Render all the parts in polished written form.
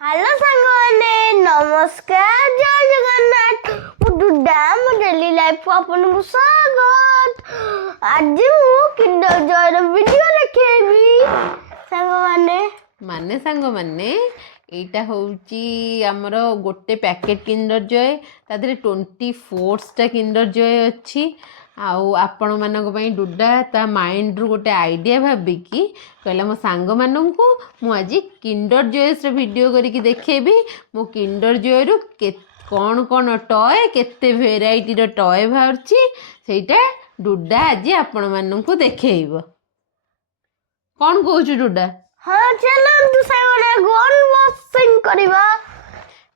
Hello सांगवाने नमस्कार जय जगन्नाथ मुडुडा मो डेली लाइफ को आपन को स्वागत। आज मु किंडर जॉय रो वीडियो देखेबी सांगवाने माने सांग माने एटा होउची हमर गोटे पैकेट किंडर जॉय तादरे 24 टा किंडर जॉय अच्छी आउ आपण मानक पई डुडा ता माइंड रु गोटे आइडिया भाबिकी कहला मो सांग माननकु मु आज किंडर जॉयस रे वीडियो करिकी देखेबी मो किंडर जॉय रु कौन कौन टॉय केते वेराइटी रो टॉय बाहरची सेटा डुडा आज आपण माननकु देखेइबो। कौन कहूछु डुडा? हाँ चलो तू सांगवाने गोन वॉशिंग करिबा।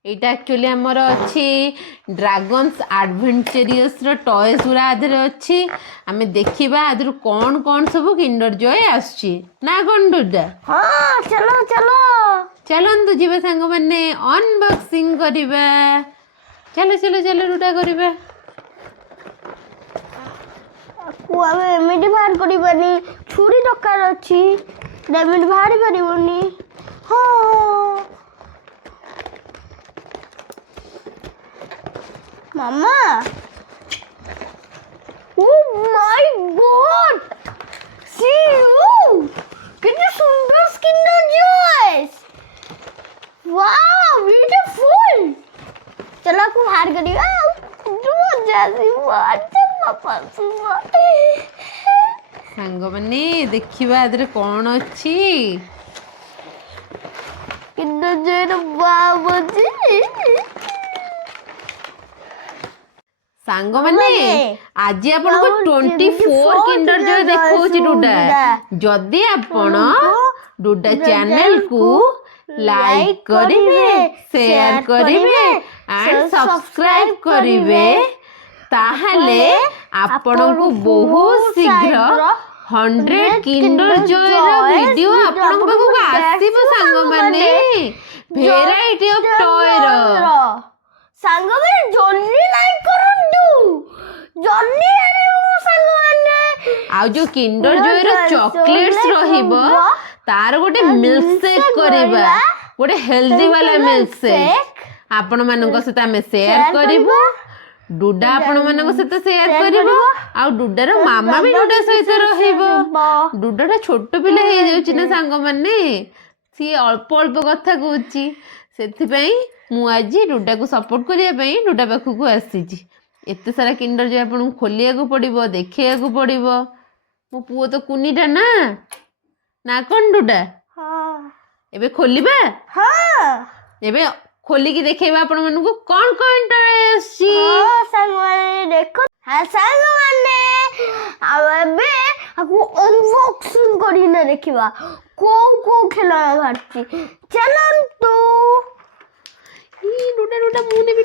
एटा एक्चुअली हमर अच्छी ड्रैगन्स एडवेंचरियस रो टॉयज गुरा आधर अच्छी आमे देखिबा आधर कौन कौन सब किंडर जॉय आछी ना कोन डुडा। हाँ चलो चलो चलंतु जीवा सांग माने अनबॉक्सिंग करिबा। चलो चलो चलो डुडा करिबा। को आमे एमिडी बाहर करिबानी छुरी दरकार अछि एमिडी बाहर करिवनी। हाँ मामा oh my god see you कितने सुंदर किंडर जॉयस wow beautiful चलो को बाहर करिया जो जैसी बात पापा सुवा सांग माने देखिबा आधर कौन अच्छी किंडर जॉय रो बाबूजी सांग माने आज आपण को 24 किंडर जॉय देखौची डुडा जदी आपण डुडा चैनल को लाइक करिवे शेयर करिवे एंड सब्सक्राइब करिवे ताहले आपण को बहुत शीघ्र 100 किंडर जॉय रो वीडियो आपण को आसीबो सांग माने वेराइटी ऑफ टॉय रो सांग माने जल्दी लाइक करंतु जल्दी आने मो सांग माने आ जो किंडर जॉय रो चॉकलेट्स रहिबो तार गोटे मिल्क शेक करबा गोटे हेल्दी वाला मिल्क शेक आपण मानक सहित आमे शेयर करबो डुडा आपण मानक सहित शेयर करबो आ डुडा रो मामा भी डुडा सहित रहिबो डुडाटा छोट पिला हे जाउची ना सांग माने सी अल्प अल्प कथा कहूची सेथि पई मु आज डुडा को सपोर्ट करिया पई डुडा पाखु को आसीची एते सारा किंडर जॉय आपण खोलिया को पड़िबो देखिया को पड़िबो मो पुओ तो कुनीटा ना ना कोन डुडा। हां एबे खोलिबा। हां एबे खोली की देखेबा आपण मन को कोन कोन टॉय आसी। हां सांग माने देखो हां सांग माने अबे आकु अनबॉक्सिंग करिना देखिबा को खेलना भारती चलंतु डुडा डुडा मुने भी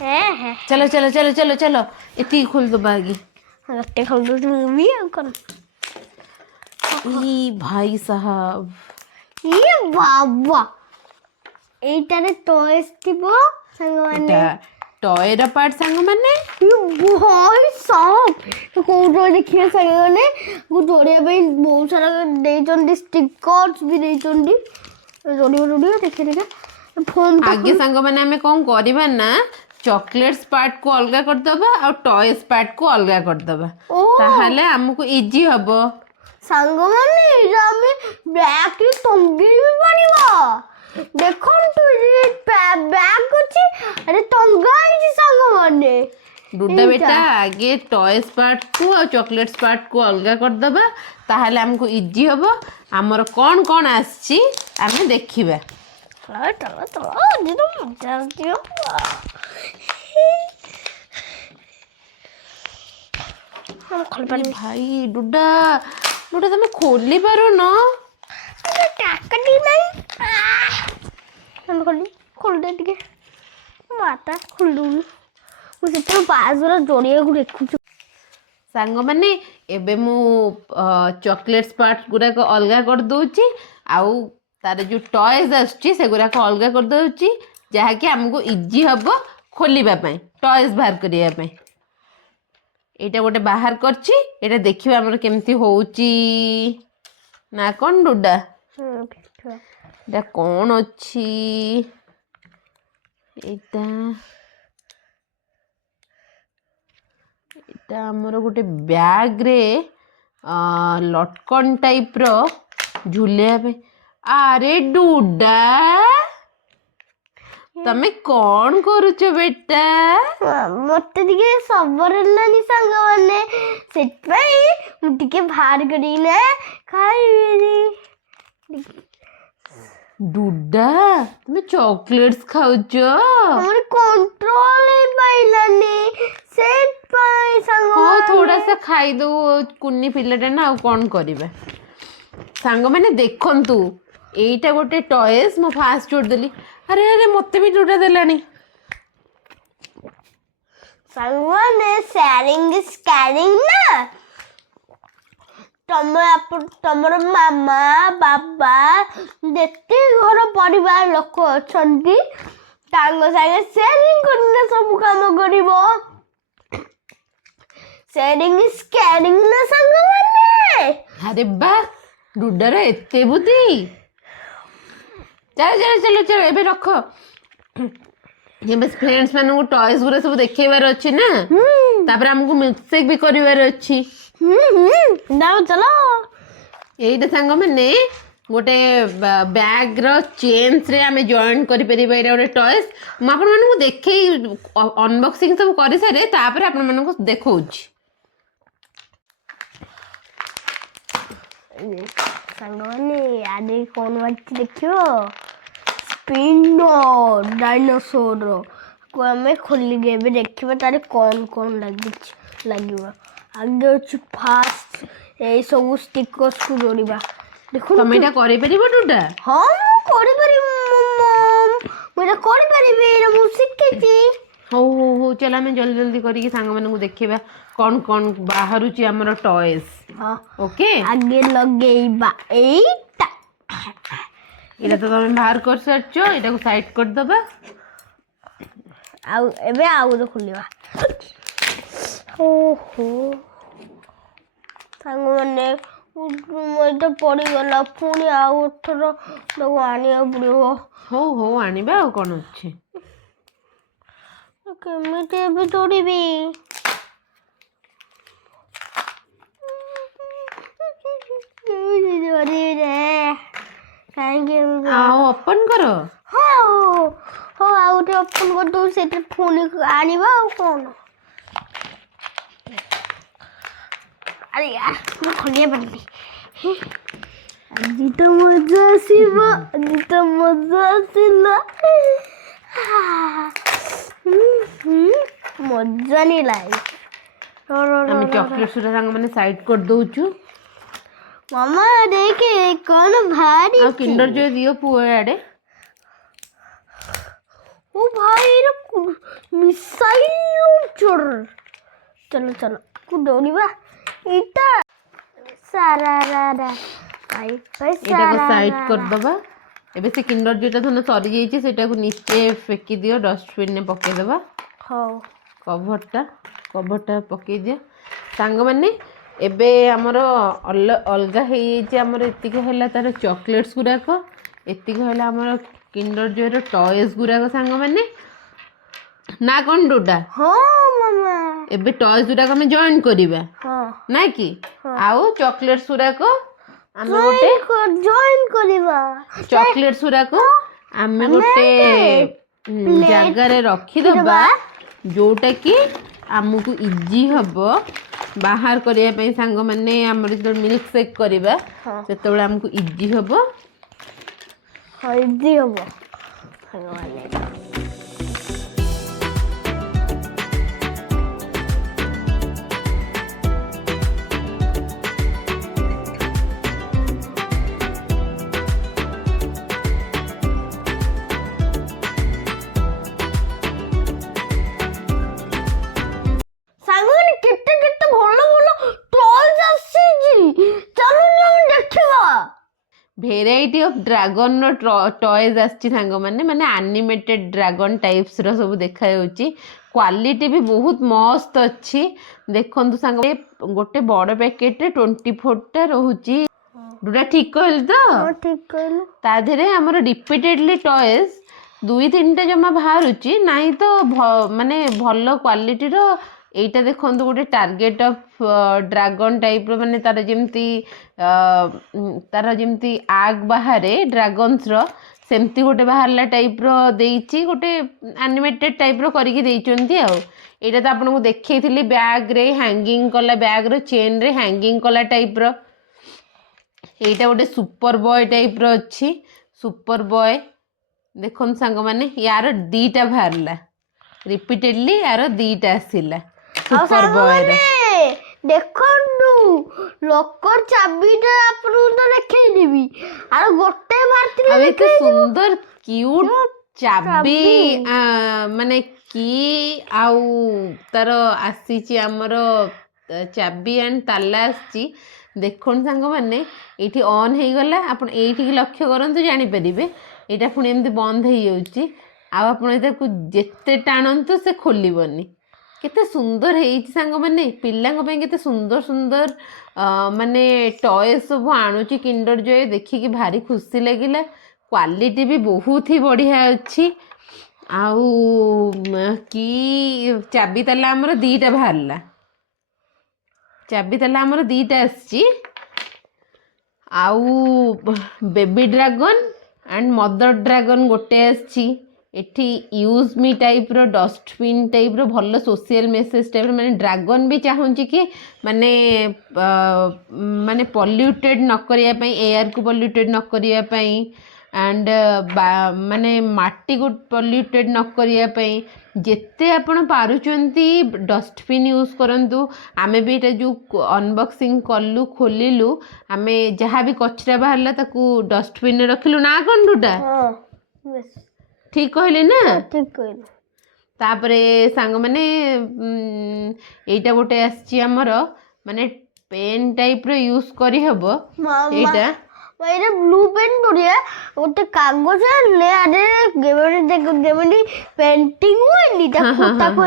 है चलो चलो चलो चलो चलो इतनी खोल दो बागी रट्टे खोल दो मम्मी कौन ई भाई साहब ये बाबा एटारे टॉयस थिबो संग माने टॉय रा पार्ट संग माने ये भाई साहब कोटो देखिए संग माने वो जोड़िया पे बहुत सारा देचंदी स्टिकर्स भी देचंदी जोड़िया देखिए फोन आगे संग माने हमें कौन करबा ना चॉकलेट्स पार्ट को अलगा कर दबा और टॉयज पार्ट को अलगा कर दबा ताहले हमको इजी हबो संग माने जामे बैग की टंगी भी पड़िबो देखन तू ये बैग अछि अरे टंगा है संग माने डुडा बेटा आगे टॉयज पार्ट को और चॉकलेट्स पार्ट को अलगा कर दबा ताहले हमको इजी हबो हमर कोन कोन आछि हमें देखिबा। चलो जी तो मजा आती है हम खोल पानी भाई डुडा डुडा तुम खोली पारो ना टाकटी नहीं हम खोल दे टिके माता खोल दूँ मुझे तो पास वाला जोड़िया को देखूँ सांग माने एबे मु चॉकलेट्स पार्ट गुरा को अलगा कर दोची आउ तार जो टॉयज आछी से गुरा को अलगा कर दोची जहा कि हमको इजी हबो खोलिबा पई टॉयज बाहर करिया पई एटा गोटे बाहर करछि एटा देखिबा हमर केमती होउची ନା କ'ଣ ଡୁଡା ଦେଖିବା ଏଇଟା କ'ଣ ଅଛି? ଏଇଟା ଏଇଟା ଆମର ଗୋଟେ ବ୍ୟାଗ୍ରେ ଲଟକନ୍ ଟାଇପ୍ର ଝୁଲିବା ପାଇଁ। ଆରେ ଡୁଡା ତମେ କ'ଣ କରୁଛ ବେଟା? ମତେ ଟିକେ ସବର ହେଲାନି ସାଙ୍ଗମାନେ, ସେଥିପାଇଁ ମୁଁ ଟିକେ ବାହାର କରିକିନା ଖାଇବି। ଡୁଡା ତମେ ଚକୋଲେଟ୍ସ ଖାଉଛ? ଆମର କଣ୍ଟ୍ରୋଲ ହେଇପାରିଲାନି, ସେଥିପାଇଁ ହଉ ସାଙ୍ଗମାନେ ଥୋଡ଼ା ସା ଖାଇଦଉ, କୁନି ପିଲାଟା ନା, ଆଉ କ'ଣ କରିବା। ସାଙ୍ଗମାନେ ଦେଖନ୍ତୁ, ଏଇଟା ଗୋଟେ ଟଏସ୍ ମୁଁ ଫାଷ୍ଟ ଯୋଡ଼ି ଦେଲି। ଆରେ ଆରେ ମତେ ବି ଯୋଉଟା ଦେଲାଣି। ସାଙ୍ଗମାନେ ସେୟାରିଂ ଇଜ କେୟାରିଂ ନା। ତମର ମାମା ବାବା ଯେତେ ଘର ପରିବାର ଲୋକ ଅଛନ୍ତି ତାଙ୍କ ସାଙ୍ଗେ ସେୟାରିଂ କରିକିନା ସବୁ କାମ କରିବ। ସେୟାରିଂ ଇଜ କେୟାରିଂ ନା ସାଙ୍ଗମାନେ। ଆରେ ବା ଡୁଡାର ଏତେ ବୁଦ୍ଧି। ଚାଲ ଚାଲ ଚାଲ ଚାଲ ଏବେ ରଖ। ଏବେ ଫ୍ରେଣ୍ଡସ୍ ମାନଙ୍କୁ ଟଏସ୍ ଗୁରା ସବୁ ଦେଖେଇବାର ଅଛି ନା, ତାପରେ ଆମକୁ ମିଲ୍କଶେକ୍ ବି କରିବାର ଅଛି। ଚାଲ। ଏଇଟା ସାଙ୍ଗମାନେ ଗୋଟେ ବ୍ୟାଗ୍ର ଚେନ୍ସରେ ଆମେ ଜଏଣ୍ଟ କରିପାରିବା। ଏଇଟା ଗୋଟେ ଟଏସ୍। ମୁଁ ଆପଣମାନଙ୍କୁ ଦେଖେଇ ଅନବକ୍ସିଂ ସବୁ କରିସାରେ ତାପରେ ଆପଣମାନଙ୍କୁ ଦେଖଉଛି। ସାଙ୍ଗମାନେ ଆଜି କ'ଣ ଅଛି ଦେଖିବ? ସ୍ପିନୋ ଡାଇନୋସର ଆମେ ଖୋଲିକି ଏବେ ଦେଖିବା ତାର କ'ଣ କ'ଣ ଲାଗିବ। ଆଗେ ଅଛି ଫାଷ୍ଟ ଏଇ ସବୁ ଷ୍ଟିକର୍ସକୁ ଯୋଡ଼ିବା। ଦେଖୁନ ତମେ ଏଇଟା କରିପାରିବ ଡୁଡା? ହଁ ମୁଁ କରିପାରିବି, ମୁଁ ଏଇଟା କରିପାରିବି, ଏଇଟା ମୁଁ ଶିଖିଛି। ହଉ ହଉ ହଉ ଚାଲ ଆମେ ଜଲ୍ଦି ଜଲ୍ଦି କରିକି ସାଙ୍ଗମାନଙ୍କୁ ଦେଖିବା କ'ଣ କ'ଣ ବାହାରୁଛି ଆମର ଟଏସ୍। ଓକେ ଆଗେ ଲଗେଇବା ଏଇଟା। ଏଇଟା ତ ତମେ ବାହାର କରିସାରିଛ, ଏଇଟାକୁ ସାଇଡ୍ କରିଦବା। ଆଉ ଏବେ ଆଉ ଗୋଟେ ଖୋଲିବା। ଓହୋ ସାଙ୍ଗମାନେ ଏଇଟା ପଡ଼ିଗଲା, ପୁଣି ଆଉ ଥର ତାକୁ ଆଣିବାକୁ ପଡ଼ିବ। ହଉ ହଉ ଆଣିବା, ଆଉ କ'ଣ ଅଛି। କେମିତି ଏବେ ତୋଡ଼ିବି? କାହିଁକି ଆଉ ଓପନ୍ କର। ହଉ ହଉ ଆଉ ଗୋଟେ ଓପନ୍ କରିଦେବୁ, ସେଇଟା ପୁଣି ଆଣିବା। ଆଉ କ'ଣ? ଆରେ ୟାର ମୁଁ ଖୋଲିବା ପାରିଲି। ଆଜି ତ ମଜା ଆସିବ, ଆଜି ତ ମଜା ଆସିଲା। ମଜା ନି ଲାଇଫ। ଆମେ ଚକୋଲେଟ୍ସ ସାଙ୍ଗମାନେ ସାଇଡ୍ କରିଦଉଛୁ। ମାମା ଦେଖେ କ'ଣ ଭାରି। ଆଉ କିଣ୍ଡର ଜୟ ଦିଅ ପୁଅ ଆଡ଼େ। ଓ ଭାଇ ମିସାଇଲ ଲଞ୍ଚର। ଚलो ଚलो ଦୌଡ଼ିବା। ଏଇଟା ସାରାରାରା ଏଇଟାକୁ ସାଇଡ୍ କରିଦବା। ଏବେ ସେ କିଣ୍ଡର ଜୟଟା ଧନ ସରିଯାଇଛି, ସେଇଟାକୁ ନିଚେ ଫେକି ଦିଅ, ଡଷ୍ଟବିନ୍ରେ ପକେଇଦବା। ହଉ କଭରଟା ପକେଇ ଦିଅ। ସାଙ୍ଗମାନେ ଏବେ ଆମର ଅଲଗା ହେଇଯାଇଛି। ଆମର ଏତିକି ହେଲା ତାର ଚକୋଲେଟ୍ସ ଗୁଡ଼ାକ, ଏତିକି ହେଲା ଆମର କିଣ୍ଡର ଜୟର ଟଏସ୍ ଗୁଡ଼ାକ ସାଙ୍ଗମାନେ। ନା କ'ଣ ଡୁଡା? ହଁ ମାମା। ଏବେ ଟଏସ୍ ଗୁଡ଼ାକ ଆମେ ଜଏନ୍ କରିବା ନାଇଁ କି? ଆଉ ଚକୋଲେଟ୍ସ ଗୁଡ଼ାକ ଆମେ ଗୋଟେ ଜଏନ୍ କରିବା। ଚକୋଲେଟ୍ସ ଗୁଡ଼ାକ ଆମେ ଗୋଟେ ଜାଗାରେ ରଖିଦବା, ଯୋଉଟା କି ଆମକୁ ଇଜି ହବ ବାହାର କରିବା ପାଇଁ। ସାଙ୍ଗମାନେ ଆମର ଯେତେବେଳେ ମିଲ୍କଶେକ୍ କରିବା ସେତେବେଳେ ଆମକୁ ଇଜି ହବ। ଇଜି ହବ ସାଙ୍ଗମାନେ। ଭେରାଇଟି ଅଫ୍ ଡ୍ରାଗନର ଟଏଜ୍ ଆସିଛି ସାଙ୍ଗମାନେ, ମାନେ ଆନିମେଟେଡ୍ ଡ୍ରାଗନ ଟାଇପ୍ସର ସବୁ ଦେଖାଯାଉଛି। କ୍ୱାଲିଟି ବି ବହୁତ ମସ୍ତ ଅଛି। ଦେଖନ୍ତୁ ସାଙ୍ଗ, ଗୋଟେ ବଡ଼ ପ୍ୟାକେଟରେ 24ଟା ରହୁଛି। ଡୁଡା ଠିକ କହିଲି ତ? ଠିକ କହିଲୁ। ତା ଦେହରେ ଆମର ରିପିଟେଡଲି ଟଏସ୍ 2-3ଟା ଜମା ବାହାରୁଛି ନାହିଁ ତ ମାନେ ଭଲ କ୍ୱାଲିଟିର। ଏଇଟା ଦେଖନ୍ତୁ ଗୋଟେ ଟାର୍ଗେଟ ଅଫ୍ ଡ୍ରାଗନ ଟାଇପ୍ର, ମାନେ ତାର ଯେମିତି ଆଗ ବାହାରେ ଡ୍ରାଗନ୍ସର, ସେମିତି ଗୋଟେ ବାହାରିଲା ଟାଇପ୍ର ଦେଇଛି, ଗୋଟେ ଆନିମେଟେଡ୍ ଟାଇପ୍ର କରିକି ଦେଇଛନ୍ତି ଆଉ। ଏଇଟା ତ ଆପଣଙ୍କୁ ଦେଖେଇଥିଲି ବ୍ୟାଗ୍ରେ ହ୍ୟାଙ୍ଗିଂ କଲା, ବ୍ୟାଗ୍ର ଚେନ୍ରେ ହ୍ୟାଙ୍ଗିଂ କଲା ଟାଇପ୍ର। ଏଇଟା ଗୋଟେ ସୁପର ବୟ ଟାଇପ୍ର ଅଛି, ସୁପର ବୟ। ଦେଖନ୍ତୁ ସାଙ୍ଗମାନେ, ୟାର 2ଟା ବାହାରିଲା, ରିପିଟେଡଲି ୟାର 2ଟା ଆସିଲା ସୁପର ବୟର। ଦେଖନ୍ତୁ ଲକର ଚାବିଟା ଆପଣଙ୍କୁ ତ ଦେଖେଇଦେବି, ଆଉ ଗୋଟେ ବାହାରିଥିଲା। ଏତେ ସୁନ୍ଦର କ୍ୟୁଟ୍ ଚାବି, ମାନେ କି ଆଉ ତାର ଆସିଛି ଆମର ଚାବି ଆଣ୍ଡ ତାଲା ଆସିଛି। ଦେଖନ୍ତୁ ସାଙ୍ଗମାନେ, ଏଇଠି ଅନ୍ ହେଇଗଲା, ଆପଣ ଏଇଠିକି ଲକ୍ଷ୍ୟ କରନ୍ତୁ ଜାଣିପାରିବେ। ଏଇଟା ପୁଣି ଏମିତି ବନ୍ଦ ହେଇଯାଉଛି, ଆଉ ଆପଣ ଏଟାକୁ ଯେତେ ଟାଣନ୍ତୁ ସେ ଖୋଲିବନି। କେତେ ସୁନ୍ଦର ହେଇଛି ସାଙ୍ଗମାନେ, ପିଲାଙ୍କ ପାଇଁ କେତେ ସୁନ୍ଦର ସୁନ୍ଦର ମାନେ ଟଏସ୍ ସବୁ ଆଣୁଛି କିଣ୍ଡର ଜୟ। ଦେଖିକି ଭାରି ଖୁସି ଲାଗିଲା, କ୍ୱାଲିଟି ବି ବହୁତ ହି ବଢ଼ିଆ ଅଛି। ଆଉ କି ଚାବି ତାଲା ଆମର 2ଟା ବାହାରିଲା, ଚାବି ତାଲା ଆମର 2ଟା ଆସିଛି। ଆଉ baby dragon and mother dragon ଗୋଟେ ଆସିଛି। ଏଠି ୟୁଜ୍ ମି ଟାଇପ୍ର, ଡଷ୍ଟବିନ୍ ଟାଇପ୍ର, ଭଲ ସୋସିଆଲ ମେସେଜ ଟାଇପ୍ର। ମାନେ ଡ୍ରାଗନ ବି ଚାହୁଁଛି କି ମାନେ ପଲ୍ୟୁଟେଡ୍ ନ କରିବା ପାଇଁ, ଏୟାରକୁ ପଲ୍ୟୁଟେଡ୍ ନ କରିବା ପାଇଁ, ଆଣ୍ଡ ମାନେ ମାଟିକୁ ପଲ୍ୟୁଟେଡ୍ ନ କରିବା ପାଇଁ ଯେତେ ଆପଣ ପାରୁଛନ୍ତି ଡଷ୍ଟବିନ୍ ୟୁଜ୍ କରନ୍ତୁ। ଆମେ ବି ଏଇଟା ଯେଉଁ ଅନବକ୍ସିଂ କଲୁ, ଖୋଲିଲୁ, ଆମେ ଯାହା ବି କଚରା ବାହାରିଲା ତାକୁ ଡଷ୍ଟବିନ୍ରେ ରଖିଲୁ। ନା କ'ଣ ଡୁଡା? ଠିକ କହିଲି ନା? ଠିକ କହିଲୁ। ତାପରେ ସାଙ୍ଗମାନେ ଏଇଟା ଗୋଟେ ଆସିଛି ଆମର, ମାନେ ପେନ୍ ଟାଇପ୍ର ୟୁଜ୍ କରିହେବ ଏଇଟା। ଏଇଟା ବ୍ଲୁ ପେନ୍ ପଡ଼ିଆ ଗୋଟେ କାଗଜ ଆଣିଲେ ଯେମିତି ପେଣ୍ଟିଂ ହୁଏନି, ତାକୁ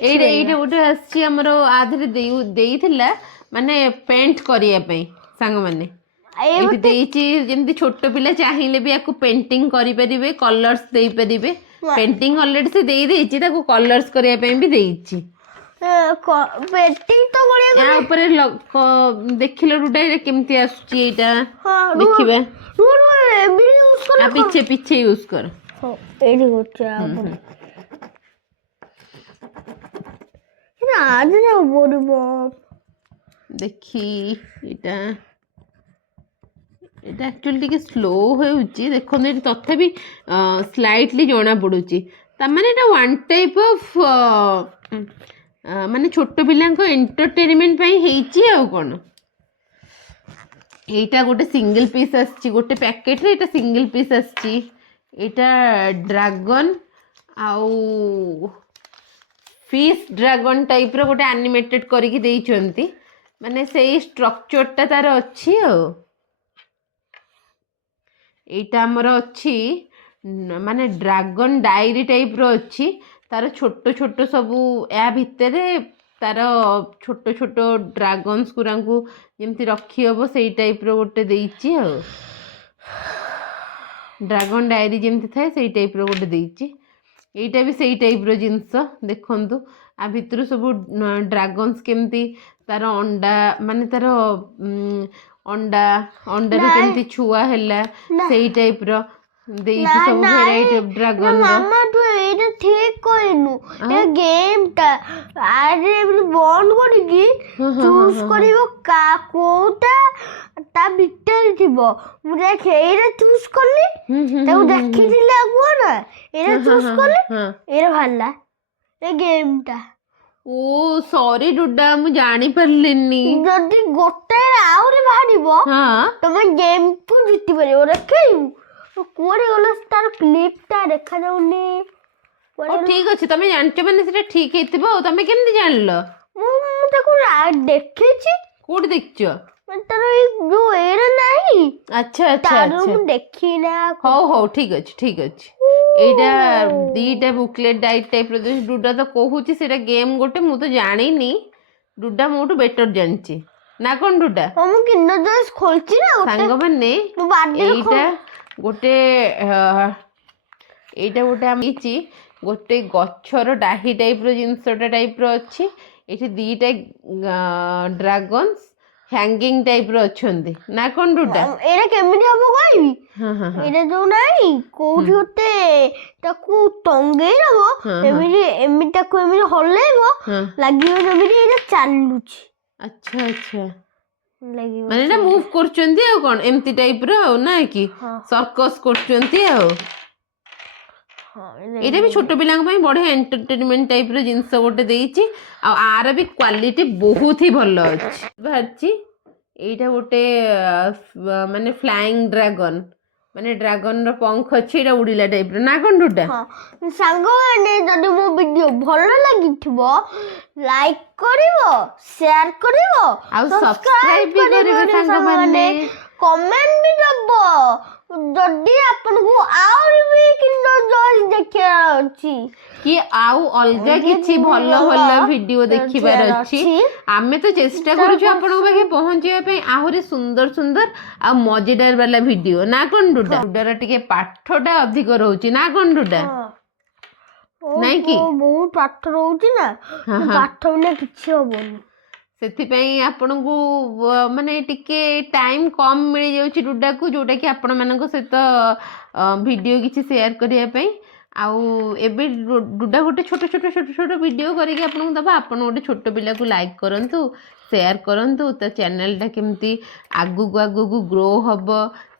ଏଇଟା ଗୋଟେ ଆସିଛି ଆମର, ଆ ଦେହରେ ଦେଇଥିଲା ମାନେ ପେଣ୍ଟ କରିବା ପାଇଁ ସାଙ୍ଗମାନେ। ଏଇଠି ଦେଇଛି ଯେମିତି ଛୋଟ ପିଲା ଚାହିଁଲେ ବି ୟାକୁ ପେଣ୍ଟିଂ କରିପାରିବେ, କଲର୍ସ ଦେଇପାରିବେ। ପେଣ୍ଟିଂ ଅଲରେଡି ସେ ଦେଇଛି, ତାକୁ କଲର୍ସ କରିବା ପାଇଁ ବି ଦେଇଛି। ୟା ଉପରେ ଦେଖିଲ ଡୁଡା କେମିତି ଆସୁଛି ଏଇଟା, ଦେଖିବା। ପିଛେ ୟୁଜ୍ କର। ଏଇଠି ଦେଖି ଏଇଟା ଆକ୍ଚୁଆଲି ଟିକେ ସ୍ଲୋ ହେଉଛି, ଦେଖନ୍ତୁ ଏଠି ତଥାପି ସ୍ଲାଇଟଲି ଜଣା ପଡୁଛି। ତାମାନେ ଏଇଟା ୱାନ୍ ଟାଇପ୍ ଅଫ୍ ମାନେ ଛୋଟ ପିଲାଙ୍କ ଏଣ୍ଟରଟେନମେଣ୍ଟ ପାଇଁ ହେଇଛି ଆଉ କ'ଣ। এইটা ଗୋଟେ ସିଙ୍ଗଲ ପିସ୍ ଆସିଛି, ଗୋଟେ ପ୍ୟାକେଟରେ ଏଇଟା ସିଙ୍ଗଲ ପିସ୍ ଆସିଛି। ଏଇଟା ଡ୍ରାଗନ ଆଉ ଫିସ୍ ଡ୍ରାଗନ ଟାଇପ୍ର ଗୋଟେ ଆନିମେଟେଡ୍ କରିକି ଦେଇଛନ୍ତି, ମାନେ ସେଇ ଷ୍ଟ୍ରକ୍ଚରଟା ତାର ଅଛି ଆଉ। এইটা ଆମର ଅଛି ମାନେ ଡ୍ରାଗନ ଡାଇରୀ ଟାଇପ୍ର ଅଛି, ତାର ଛୋଟ ଛୋଟ ସବୁ ୟା ଭିତରେ ତାର ଛୋଟ ଛୋଟ ଡ୍ରାଗନ୍ସ ଗୁରାଙ୍କୁ ଯେମିତି ରଖିହବ ସେଇ ଟାଇପ୍ର ଗୋଟେ ଦେଇଛି ଆଉ। ଡ୍ରାଗନ ଡାଇରୀ ଯେମିତି ଥାଏ ସେଇ ଟାଇପ୍ର ଗୋଟେ ଦେଇଛି। এইটা ବି ସେଇ ଟାଇପ୍ର ଜିନିଷ। ଦେଖନ୍ତୁ ଆ ଭିତରୁ ସବୁ ଡ୍ରାଗନ୍ସ କେମିତି ତାର ଅଣ୍ଡା, ମାନେ ତାର ଅଣ୍ଡାରୁ କେମିତି ଛୁଆ ହେଲା ସେଇ ଟାଇପ୍ର ଦେଇଛି ସବୁ ଭେରାଇଟି ଅଫ ଡ୍ରାଗନ। ମାମା ତୁ ଏଇଟା ଠିକ କହିନୁ, ଏ ଗେମଟା ଆରେ ବନ୍ଦ କରିକି ଚୁଜ କରିବ କୋଉଟା ତା ଭିତରେ ଥିବ। ମୁଁ ଦେଖ ଏଇଟା ଚୁଜ କଲି, ତାକୁ ଦେଖିଥିଲି ଆଗୁଆ ନା, ଏଇଟା ଚୁଜ କଲି, ଏଇଟା ବାହାରିଲା ଏ ଗେମଟା। ଓ ସରି ଡୁଡା, ମୁଁ ଜାଣିପାରିଲିନି। ଯଦି ଗୋଟେ ଆହୁରି ବାହାରିବ ତମେ ଗେମକୁ ଜିତି ପାରିବ। ଦେଖେଇବୁ କୁଆଡେ ଗଲା ତାର କ୍ଲିପଟା ଦେଖାଯାଉନି। ଠିକ ଅଛି, ତମେ ଜାଣିଛ ମାନେ ସେଟା ଠିକ ହେଇଥିବ। ଆଉ ତମେ କେମିତି ଜାଣିଲ? ମୁଁ ତାକୁ ଦେଖିଛି। କୋଉଠି ଦେଖିଛ? ତାର ଏଇ ଯୋଉ ଏଇଟା ନାହିଁ। ଆଚ୍ଛା ଆଚ୍ଛା ଆଚ୍ଛା, ମୁଁ ଦେଖିନା। ହଉ ଠିକ ଅଛି ଠିକ ଅଛି। এইটা 2ଟା ବୁକଲେଟ୍ ଡାଇଟ୍ ଟାଇପ୍ର ଦେଇଛି। ଡୁଡା ତ କହୁଛି ସେଇଟା ଗେମ୍ ଗୋଟେ, ମୁଁ ତ ଜାଣିନି। ଡୁଡା ମୋଠୁ ବେଟର ଜାଣିଛି। ନା କଣ ଡୁଡା? ହଁ ମୁଁ କିଣ୍ଡର ଜୟ ଖୋଲିଛି ନା ଗୋଟେ ସାଙ୍ଗମାନେ ମୋ ବାର୍ଥଡେ ଏଇଟା ଗୋଟେ ଆଣିଛି ଗୋଟେ ଗଛର ଡାହି ଟାଇପର ଜିନିଷଟା ଟାଇପର ଅଛି। ଏଠି ଦିଟା ଡ୍ରାଗନ୍ସ ହ୍ୟାଙ୍ଗିଂ ଟାଇପର ଅଛନ୍ତି ନା କଣ ଡୁଡା? ଏଇଟା କେମିତି ହବ କହିବି? ହଁ ହଁ ହଁ ଏଇଟା ଯୋଉ ନାହିଁ କୋଉଠି ଗୋଟେ ତାକୁ ଟଙ୍ଗେଇ ଦବ ଏମିତି ତାକୁ ଏମିତି ହଲେଇବ ଲାଗିବ ଯେମିତି ଏଇଟା ଚାଲୁଛି। ଆଚ୍ଛା ଆଚ୍ଛା ଲାଗିବ ମାନେ ଏଇଟା ମୁଭ୍ କରୁଛନ୍ତି ଆଉ କଣ ଏମିତି ଟାଇପର ଆଉ ନା କି ସର୍କସ୍ କରୁଛନ୍ତି ଆଉ। ଏଇଟା ବି ଛୋଟ ପିଲାଙ୍କ ପାଇଁ ବଢିଆ ଏଣ୍ଟରଟେନମେଣ୍ଟ ଟାଇପର ଜିନିଷ ଗୋଟେ ଦେଇଛି। ଆଉ ଆର ବି କ୍ୱାଲିଟି ବହୁତ ହି ଭଲ ଅଛି। ବାହାରିଛି ଏଇଟା ଗୋଟେ ମାନେ ଫ୍ଲାଇଂ ଡ୍ରାଗନ ମାନେ ଡ୍ରାଗନର ପଙ୍ଖ ଅଛି ଏଇଟା ଉଡିଲା ଟାଇପର ନା କଣ ଡୁଡା? ସାଙ୍ଗମାନେ ଯଦି ମୋ ଭିଡିଓ ଭଲ ଲାଗିଥିବ ଲାଇକ୍ କରିବ, ସେୟାର କରିବ ଆଉ ସବସ୍କ୍ରାଇବ ବି କରିବେ ସାଙ୍ଗମାନେ। କମେଣ୍ଟ ବି ଦବ ଯଦି ଆପଣଙ୍କୁ ଆହୁରି ବି କିଣ୍ଡର ଜୟ ଦେଖିବାର ଅଛି କି ଆଉ ଅଲଗା କିଛି ଭଲ ଭଲ ଭିଡିଓ ଦେଖିବାର ଅଛି। ଆମେ ତ ଚେଷ୍ଟା କରୁଛୁ ଆପଣଙ୍କ ପାଖେ ପହଞ୍ଚିବା ପାଇଁ ଆହୁରି ସୁନ୍ଦର ସୁନ୍ଦର ଆଉ ମଜାଦାର ବାଲା ଭିଡିଓ ନା କଣ ଡୁଡା? ଡୁଡାର ଟିକେ ପାଠଟା ଅଧିକ ରହୁଛି ନା କଣ ଡୁଡା? ନାଇଁ କି ବହୁତ ପାଠ ରହୁଛି ନା ପାଠ ବିନା କିଛି ହବନି। ସେଥିପାଇଁ ଆପଣଙ୍କୁ ମାନେ ଟିକେ ଟାଇମ୍ କମ୍ ମିଳିଯାଉଛି ଡୁଡାକୁ, ଯୋଉଟାକି ଆପଣମାନଙ୍କ ସହିତ ଭିଡ଼ିଓ କିଛି ସେୟାର କରିବା ପାଇଁ। ଆଉ ଏବେ ଡୁଡା ଗୋଟେ ଛୋଟ ଛୋଟ ଭିଡ଼ିଓ କରିକି ଆପଣଙ୍କୁ ଦେବା। ଆପଣ ଗୋଟେ ଛୋଟ ପିଲାକୁ ଲାଇକ୍ କରନ୍ତୁ, ସେୟାର କରନ୍ତୁ, ତା ଚ୍ୟାନେଲଟା କେମିତି ଆଗକୁ ଗ୍ରୋ ହେବ,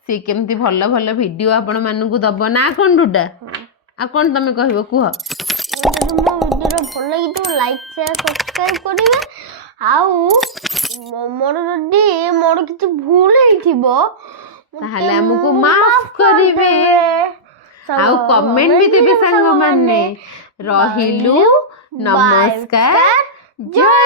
ସେ କେମିତି ଭଲ ଭଲ ଭିଡ଼ିଓ ଆପଣମାନଙ୍କୁ ଦେବ ନା କଣ ଡୁଡା? ଆଉ କଣ ତମେ କହିବ କୁହ? ଯଦି ମୋ ଭିଡ଼ିଓଟା ଭଲ ଲାଗିଥିବ ଲାଇକ୍ ସେୟାର ସବସ୍କ୍ରାଇବ କରିବେ। ଆଉ ମୋର କିଛି ଭୁଲ ହେଇଥିବ ତାହେଲେ ଆମକୁ ମାଫ କରିବେ ଆଉ କମେଣ୍ଟ ବି ଦେବେ ସାଙ୍ଗମାନେ। ରହିଲୁ, ନମସ୍କାର, ଜୟ